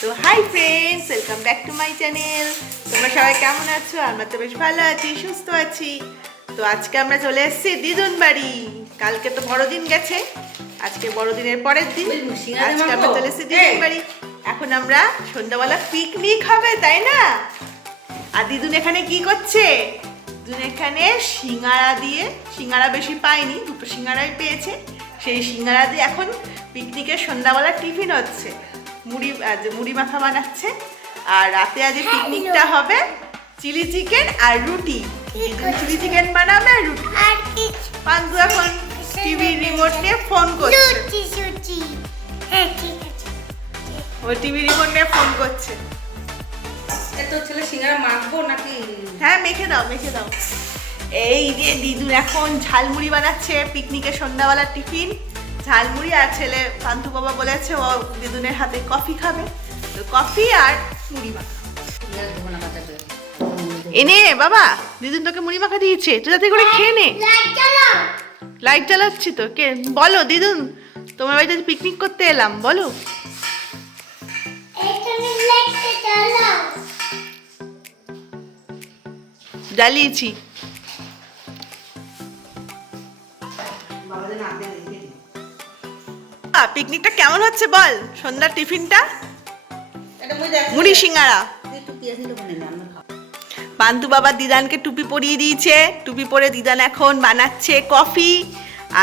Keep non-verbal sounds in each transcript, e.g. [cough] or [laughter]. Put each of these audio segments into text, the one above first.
তো hi friends welcome back to my channel তোমরা সবাই কেমন আছো? আমরা তো বেশ ভালো আছি সুস্থ আছি। তো আজকে আমরা চলে এসেছি দিদুন বাড়ি। কালকে তো বড়দিন গেছে। আজকে বড়দিনের পরের দিন। আজকে আমরা চলে এসেছি দিদুন বাড়ি। এখন আমরা সন্ধ্যাবেলা পিকনিক হবে তাই না? আর দিদুন এখানে কি করছে? দিদুন এখানে সিঙ্গারা দিয়ে সিঙ্গারা বেশি পায়নি দুটো সিঙ্গারাই পেয়েছে। সেই সিঙ্গারা দিয়ে এখন পিকনিকের সন্ধ্যাবেলা টিফিন হচ্ছে। মুড়ি আজ মুড়ি মাথা বানাচ্ছে। আর রাতে আজ পিকনিকটা হবে চিলি চিকেন আর রুটি। চিলি চিকেন বানাবে আর রুটি। আর কিছু পান্তু এখন টিভি রিমোট নিয়ে ফোন করছে। সুচি সুচি। হ্যাঁ ও টিভি রিমোট নিয়ে ফোন করছে। এ তোর ছেলে সিঙ্গারা মাখবো নাকি? হ্যাঁ মেখে দাও মেখে দাও। এই যে দিদুন এখন ঝালমুড়ি বানাচ্ছে পিকনিকের সন্ধ্যাবেলার টিফিন। ঝালমুড়ি আর ছেলে পান্থু বাবা বলেছে ও দিদুনের হাতে কফি খাবে। তো কফি আর মুড়ি মাখা। এনে বাবা দিদুন তোকে মুড়ি মাখা দিয়েছে। তুই যাতে করে খেয়ে নে। লাইট জ্বালাচ্ছি তো কে বলো দিদুন তোমার বাড়িতে পিকনিক করতে এলাম বলো। জ্বালিয়েছি। পিকনিকটা কেমন হচ্ছে বল? সন্ধ্যার টিফিনটা? মুড়ি সিঙ্গারা। পান্তু বাবা দিদানকে টুপি পরিয়ে দিয়েছে। টুপি পরে দিদান এখন বানাচ্ছে কফি।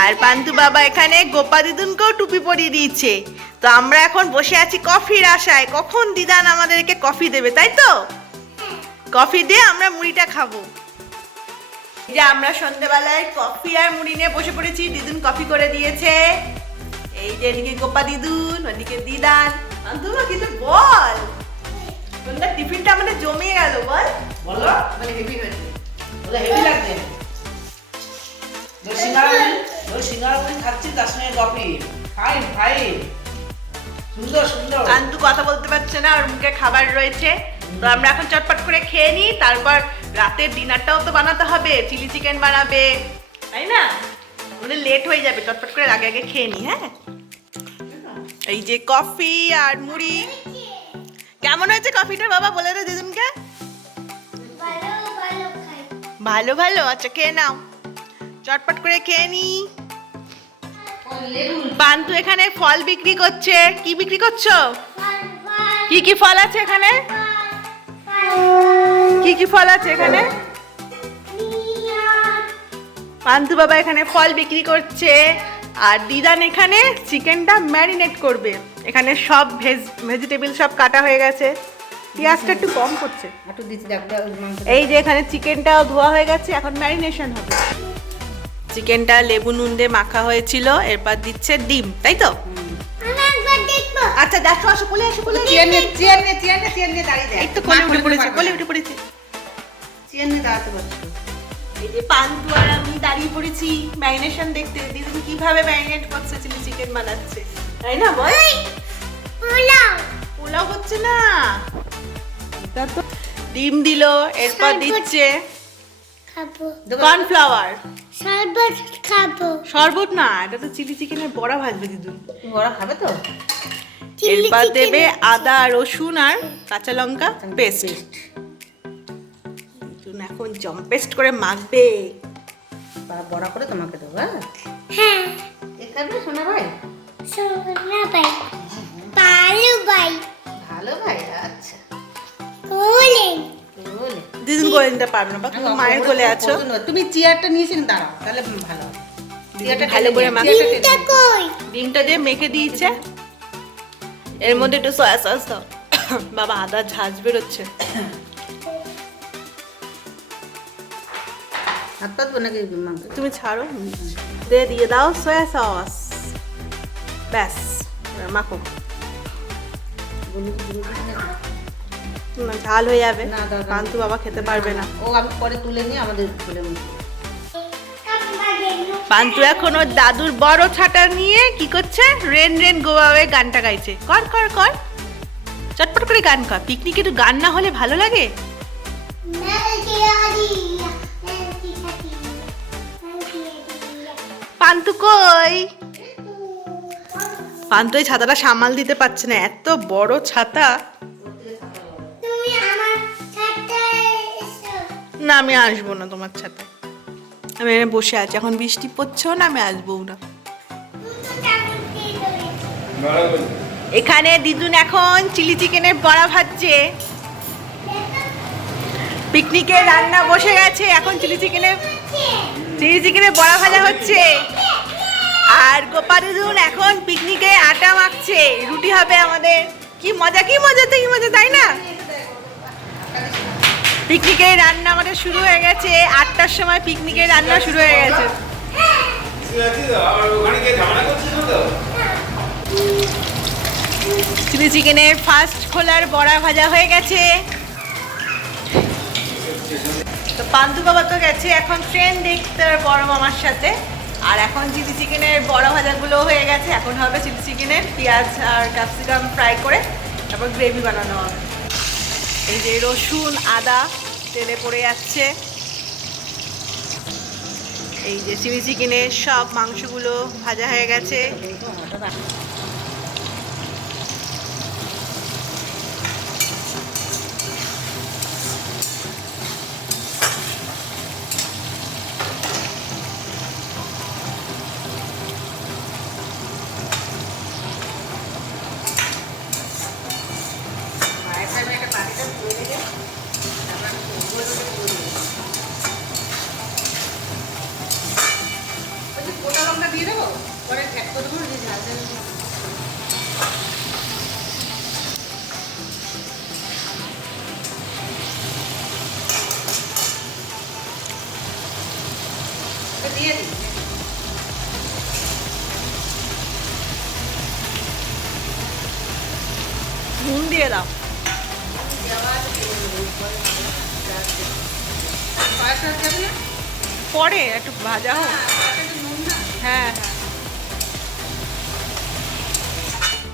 আর পান্তু বাবা এখানে গোপা দিদুনকেও টুপি পরিয়ে দিয়েছে। তো আমরা এখন বসে আছি কফির আশায়। কখন দিদান আমাদেরকে কফি দেবে তাই তো? কফি দিয়ে আমরা মুড়িটা খাব। যে আমরা সন্ধেবেলায় কফি আর মুড়ি নিয়ে বসে পড়েছি। দিদুন কফি করে দিয়েছে। এই যে এদিকে গোপা দিদুন ওদিকে দিদান। পান্তু কিন্তু বল। সন্ধ্যার টিফিনটা আমাদের জমিয়ে গেল বল। বলো। মানে হেভি হয়েছে বলে হেভি লাগছে ওই সিঙ্গারা মুড়ি- খাচ্ছি তার সঙ্গে কফি। ফাইন ফাইন সুন্দর সুন্দর। কান্তু কথা বলতে পারছে না ওর মুখে খাবার রয়েছে। তো আমরা এখন চটপট করে খেয়ে নিই তারপর রাতের ডিনারটাও তো বানাতে হবে চিলি চিকেন বানাবে। তাই না? মানে লেট হয়ে যাবে, চটপট করে আগে আগে খেয়ে নিই হ্যাঁ? এই যে কফি আর মুড়ি। কেমন হয়েছে কফিটা বাবা বলে দে দিদুনকে ভালো ভালো আচ্ছা খেয়ে নাও। চটপট করে খেয়ে লেবু পান্তু এখানে ফল বিক্রি করছে। কি বিক্রি করছ? কি কি ফল আছে এখানে? কি কি ফল আছে এখানে? পান্তু বাবা এখানে ফল বিক্রি করছে আর দিদান এখানে চিকেনটা ম্যারিনেট করবে। এখানে সব ভেজ ভেজিটেবল সব কাটা হয়ে গেছে। পেঁয়াজটা একটু কম করছে। এই যে এখানে চিকেনটাও ধোয়া হয়ে গেছে এখন ম্যারিনেশন হবে। চিকেনটা লেবু নুন দিয়ে মাখা হয়েছিল এরপর দিচ্ছে ডিম তাই তো? আমি একবার দেখব। আচ্ছা দেখো আসো কোলে আসো কোলে। চেয়ার নে চেয়ার নে চেয়ার নে চেয়ার নে দাঁড়িয়ে দেখ। এই তো কোলে উঠে পড়েছে কোলে উঠে পড়েছে। চেয়ার নে দাঁড়াতে পারছ। এই যে পান্তু আর আমি দাঁড়িয়ে পড়েছি ম্যারিনেশন দেখতে। দিদি কীভাবে ম্যারিনেট করছে চিলি চিকেন বানাচ্ছে। তাই না বল? পোলাও। পোলাও হচ্ছে না। এটা তো ডিম দিল এরপর দিচ্ছে। খাব। কর্নফ্লাওয়ার শরবত খাব। শরবত না এটা তো চিলি চিকেনের বড়া ভাজবে তুমি ওরা খাবে তো? চিলি এরপর দেবে আদা রসুন আর কাঁচা লঙ্কা পেস্ট। এখন জম্পেস্ট করে মাখবে। বা- বড়া করে তোমাকে দেবো হ্যাঁ? হ্যাঁ। এ শোনা ভাই? সোনা ভাই। পালু ভাই। ভালো ভাই? আচ্ছা। বলে দিদুন করে নিতে পারবে না বা তুমি মায়ের কোলে আছো? তুমি চেয়ারটা নিয়েছেন দাঁড়াও তাহলে ভালো ভালো করে ডিমটা। কই? ডিমটা দিয়ে মেখে দিয়েছে এর মধ্যে একটু সয়া সস দাও। [coughs] বাবা আদা ঝাঁজ বেরোচ্ছে। হাত পাতবো নাকি মাংস? তুমি ছাড়ো। দিয়ে দিয়ে দাও সয়া সস ব্যাস মাখো। ঝাল হয়ে যাবে। পান্তু বাবা খেতে পারবে না। ও আমি পরে তুলে নিয়ে আমাদের তুলে পান্তু এখন ওর দাদুর বড় ছাটা নিয়ে কি করছে? রেন রেন গোয়াওয়ে গানটা গাইছে। কর কর কর। চটপট করে গান কর। পিকনিকে একটু গান না হলে ভালো লাগে? পান্তু কই? পান্ত এই ছাতাটা সামাল দিতে পারছে না এত বড় ছাতা। না আমি আসব না তোমার ছাতায়। আমি এখানে বসে আছি এখন বৃষ্টি পড়ছেও না আমি আসব না। এখানে দিদুন এখন চিলি চিকেনের বড়া ভাজছে। পিকনিকে রান্না বসে গেছে এখন চিলি চিকেনের চিলি চিকেনের বড়া ভাজা হচ্ছে। আর গোপা দিদুন এখন পিকনিকে আটা মাখছে। রুটি হবে আমাদের। কি মজা কি মজা তো, কি মজা, তাই না? পিকনিকের রান্না আমাদের শুরু হয়ে গেছে। আটটার সময় পিকনিকের রান্না শুরু হয়ে গেছে। চিলি চিকেনের ফার্স্ট খোলার বড়া ভাজা হয়ে গেছে। তো পান্তু বাবা তো গেছে, এখন ট্রেন দেখতে বড় মামার সাথে। আর এখন চিলি চিকেনের বড় ভাজাগুলো হয়ে গেছে, এখন হবে চিলি চিকেনের পেঁয়াজ আর ক্যাপসিকাম ফ্রাই করে তারপর গ্রেভি বানানো হবে। এই যে রসুন, আদা, তেলে পড়ে যাচ্ছে। এই যে চিলি চিকেনের সব মাংসগুলো ভাজা হয়ে গেছে। নুন দিয়ে দাও পরে একটু ভাজা হোক। হ্যাঁ হ্যাঁ।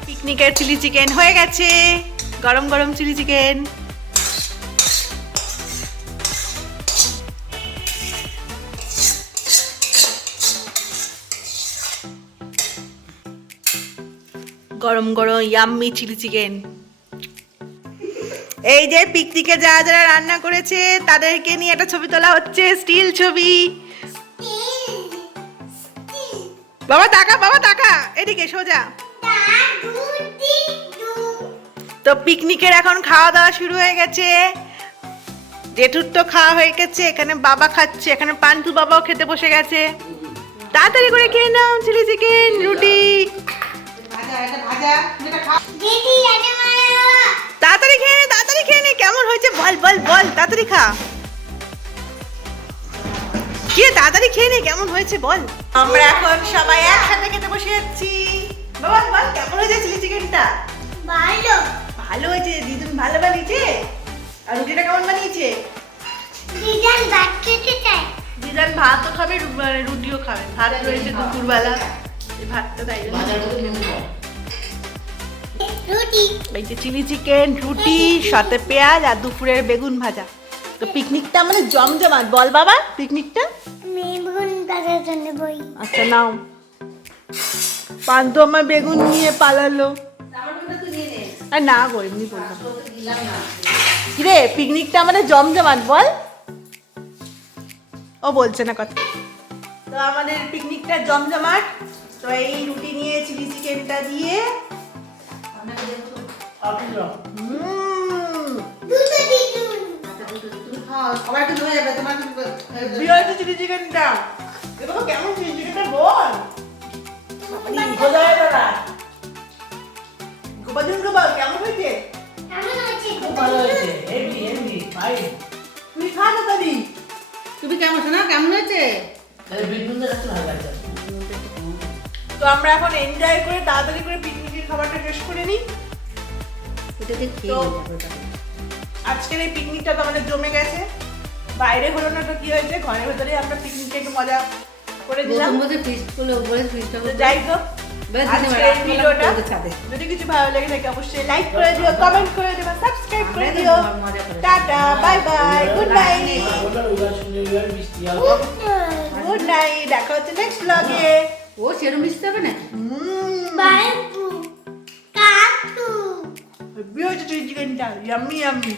পিকনিকের চিলি চিকেন হয়ে গেছে। গরম গরম চিলি চিকেন। গরম গরম ইয়াম্মি চিলি চিকেন এই যে পিকনিকে যারা যারা রান্না করেছে, তাদেরকে নিয়ে একটা ছবি তোলা হচ্ছে, স্টিল ছবি। বাবা তাকা বাবা তাকা এদিকে, সোজা। তো পিকনিকের এখন খাওয়া দাওয়া শুরু হয়ে গেছে। জেঠুর তো খাওয়া হয়ে গেছে, এখানে বাবা খাচ্ছে, এখানে পান্টু বাবাও খেতে বসে গেছে। তাড়াতাড়ি করে খেয়ে নাও চিলি চিকেন রুটি। তাড়াতাড়ি খেয়ে নে তাড়াতাড়ি খেয়ে নে। কেমন হয়েছে? বল বল বল তাড়াতাড়ি খা। কি তাড়াতাড়ি খেয়ে নে কেমন হয়েছে বল। আমরা এখন সবাই একসাথে খেতে বসে যাচ্ছি। বাবা বল কেমন হয়েছে চিলি চিকেনটা? ভালো। ভালো হয়েছে দিদুন ভালো বানিয়েছে? আর রুটিটা কেমন বানিয়েছে? দিদান ভাত খেতে চাই দিদান ভাতও খাবে মানে রুটিও খাবে। ভাত রয়েছে দুপুরবেলা। এই ভাতটা তাই জন্য। রুটি এই যে চিলি চিকেন রুটি সাথে পেঁয়াজ আর দুপুরের বেগুন ভাজা। তো পিকনিকটা আমাদের জমজমাট বল বাবা পিকনিকটা? বেগুন ভাজার জন্য বই। আচ্ছা নাও। পান্ত আমার বেগুন নিয়ে পালালো। আর না গো এমনি বললাম কিরে পিকনিকটা আমাদের জমজমাট বল। ও বলছে না কথা। তো আমাদের পিকনিকটা জমজমাট। তো এই রুটি নিয়ে চিলি চিকেনটা দিয়ে চিলি চিকেনটা কেমন চিলি চিকেনটা বল গোপাজন গোপাল কেমন হয়েছে? কেমন তুই খা তুমি কেমন শোনা কেমন হয়েছে তাহলে ভালো লাগছে তো আমরা এখন এনজয় করে তাড়াতাড়ি করে পিকনিকের খাবারটা শেষ করে নিই। খেয়ে। আজকের এই পিকনিকটা তো আমাদের জমে গেছে। বাইরে হলো না তো কি হয়েছে? ঘরের ভেতরে আমরা পিকনিকে একটু মজা করে দিলাম। বছর ফিস্ট করলে উপরে ফিস্টটা তো যাই হোক ভিডিওটা। যদি কিছু ভালো লেগে থাকে অবশ্যই লাইক করে দিও কমেন্ট করে দিও সাবস্ক্রাইব করে দিও। Tata bye bye good night হবে গুড নাইট দেখা হচ্ছে নেক্সট ব্লগে ও সেরম মিশতে হবে বাবু কাকু হেভি হয়েছে চিলি চিকেনটা ইয়াম্মি ইয়াম্মি